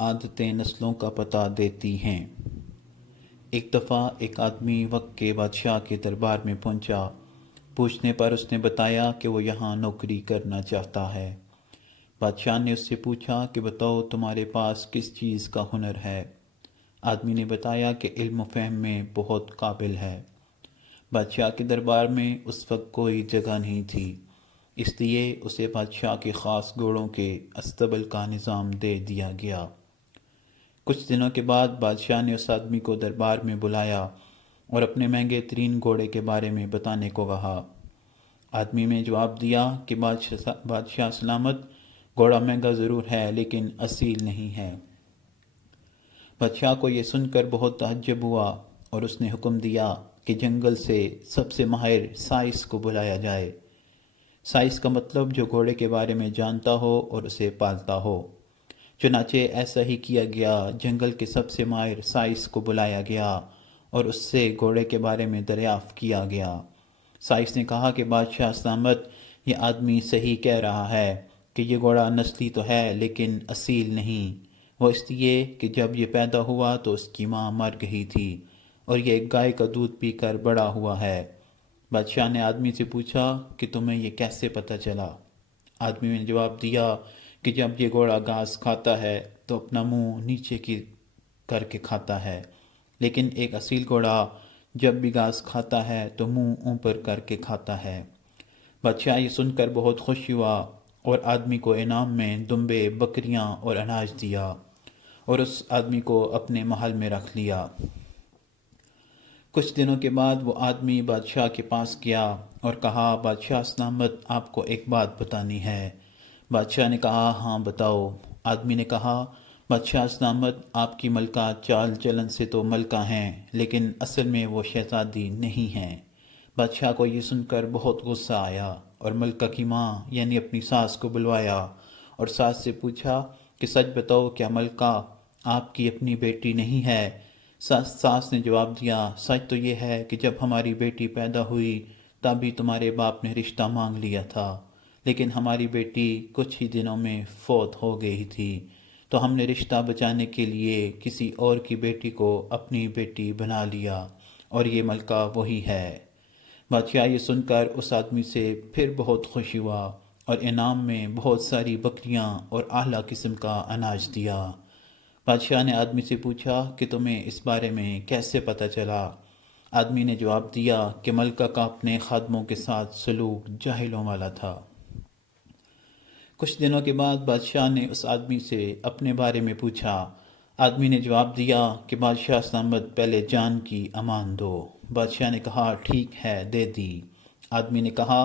عادتیں نسلوں کا پتہ دیتی ہیں۔ ایک دفعہ ایک آدمی وقت کے بادشاہ کے دربار میں پہنچا۔ پوچھنے پر اس نے بتایا کہ وہ یہاں نوکری کرنا چاہتا ہے۔ بادشاہ نے اس سے پوچھا کہ بتاؤ تمہارے پاس کس چیز کا ہنر ہے؟ آدمی نے بتایا کہ علم و فہم میں بہت قابل ہے۔ بادشاہ کے دربار میں اس وقت کوئی جگہ نہیں تھی، اس لیے اسے بادشاہ کے خاص گھوڑوں کے استبل کا نظام دے دیا گیا۔ کچھ دنوں کے بعد بادشاہ نے اس آدمی کو دربار میں بلایا اور اپنے مہنگے ترین گھوڑے کے بارے میں بتانے کو کہا۔ آدمی نے جواب دیا کہ بادشاہ سلامت، گھوڑا مہنگا ضرور ہے لیکن اصیل نہیں ہے۔ بادشاہ کو یہ سن کر بہت تعجب ہوا اور اس نے حکم دیا کہ جنگل سے سب سے ماہر سائس کو بلایا جائے۔ سائس کا مطلب جو گھوڑے کے بارے میں جانتا ہو اور اسے پالتا ہو۔ چنانچہ ایسا ہی کیا گیا، جنگل کے سب سے ماہر سائس کو بلایا گیا اور اس سے گھوڑے کے بارے میں دریافت کیا گیا۔ سائس نے کہا کہ بادشاہ سلامت، یہ آدمی صحیح کہہ رہا ہے کہ یہ گھوڑا نسلی تو ہے لیکن اصیل نہیں۔ وہ اس لیے کہ جب یہ پیدا ہوا تو اس کی ماں مر گئی تھی اور یہ ایک گائے کا دودھ پی کر بڑا ہوا ہے۔ بادشاہ نے آدمی سے پوچھا کہ تمہیں یہ کیسے پتہ چلا؟ آدمی نے جواب دیا کہ جب یہ گھوڑا گھاس کھاتا ہے تو اپنا منہ نیچے کی کر کے کھاتا ہے، لیکن ایک اصیل گھوڑا جب بھی گھاس کھاتا ہے تو منہ اوپر کر کے کھاتا ہے۔ بادشاہ یہ سن کر بہت خوش ہوا اور آدمی کو انعام میں دمبے، بکریاں اور اناج دیا اور اس آدمی کو اپنے محل میں رکھ لیا۔ کچھ دنوں کے بعد وہ آدمی بادشاہ کے پاس گیا اور کہا، بادشاہ سلامت، آپ کو ایک بات بتانی ہے۔ بادشاہ نے کہا، ہاں بتاؤ۔ آدمی نے کہا، بادشاہ سلامت، آپ کی ملکہ چال چلن سے تو ملکہ ہیں لیکن اصل میں وہ شہزادی نہیں ہیں۔ بادشاہ کو یہ سن کر بہت غصہ آیا اور ملکہ کی ماں یعنی اپنی ساس کو بلوایا اور ساس سے پوچھا کہ سچ بتاؤ، کیا ملکہ آپ کی اپنی بیٹی نہیں ہے؟ ساس نے جواب دیا، سچ تو یہ ہے کہ جب ہماری بیٹی پیدا ہوئی تب ہی تمہارے باپ نے رشتہ مانگ لیا تھا، لیکن ہماری بیٹی کچھ ہی دنوں میں فوت ہو گئی تھی، تو ہم نے رشتہ بچانے کے لیے کسی اور کی بیٹی کو اپنی بیٹی بنا لیا اور یہ ملکہ وہی ہے۔ بادشاہ یہ سن کر اس آدمی سے پھر بہت خوش ہوا اور انعام میں بہت ساری بکریاں اور اعلیٰ قسم کا اناج دیا۔ بادشاہ نے آدمی سے پوچھا کہ تمہیں اس بارے میں کیسے پتہ چلا؟ آدمی نے جواب دیا کہ ملکہ کا اپنے خادموں کے ساتھ سلوک جاہلوں والا تھا۔ کچھ دنوں کے بعد بادشاہ نے اس آدمی سے اپنے بارے میں پوچھا۔ آدمی نے جواب دیا کہ بادشاہ سلامت، پہلے جان کی امان دو۔ بادشاہ نے کہا، ٹھیک ہے، دے دی۔ آدمی نے کہا،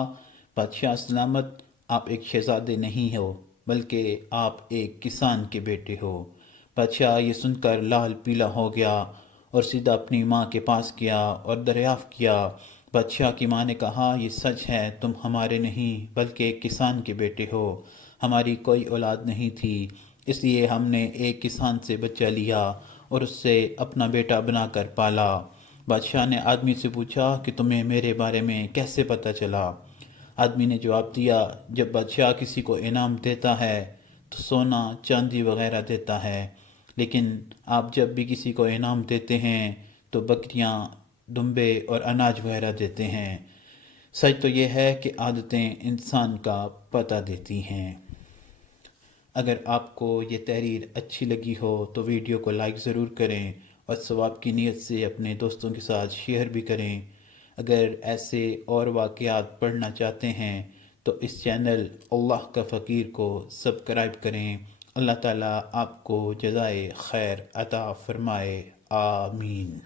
بادشاہ سلامت، آپ ایک شہزادے نہیں ہو بلکہ آپ ایک کسان کے بیٹے ہو۔ بادشاہ یہ سن کر لال پیلا ہو گیا اور سیدھا اپنی ماں کے پاس گیا اور دریافت کیا۔ بادشاہ کی ماں نے کہا، یہ سچ ہے، تم ہمارے نہیں بلکہ ایک کسان کے بیٹے ہو۔ ہماری کوئی اولاد نہیں تھی، اس لیے ہم نے ایک کسان سے بچہ لیا اور اس سے اپنا بیٹا بنا کر پالا۔ بادشاہ نے آدمی سے پوچھا کہ تمہیں میرے بارے میں کیسے پتہ چلا؟ آدمی نے جواب دیا، جب بادشاہ کسی کو انعام دیتا ہے تو سونا، چاندی وغیرہ دیتا ہے، لیکن آپ جب بھی کسی کو انعام دیتے ہیں تو بکریاں، دمبے اور اناج وغیرہ دیتے ہیں۔ سچ تو یہ ہے کہ عادتیں انسان کا پتہ دیتی ہیں۔ اگر آپ کو یہ تحریر اچھی لگی ہو تو ویڈیو کو لائک ضرور کریں اور ثواب کی نیت سے اپنے دوستوں کے ساتھ شیئر بھی کریں۔ اگر ایسے اور واقعات پڑھنا چاہتے ہیں تو اس چینل اللہ کا فقیر کو سبسکرائب کریں۔ اللہ تعالیٰ آپ کو جزائے خیر عطا فرمائے، آمین۔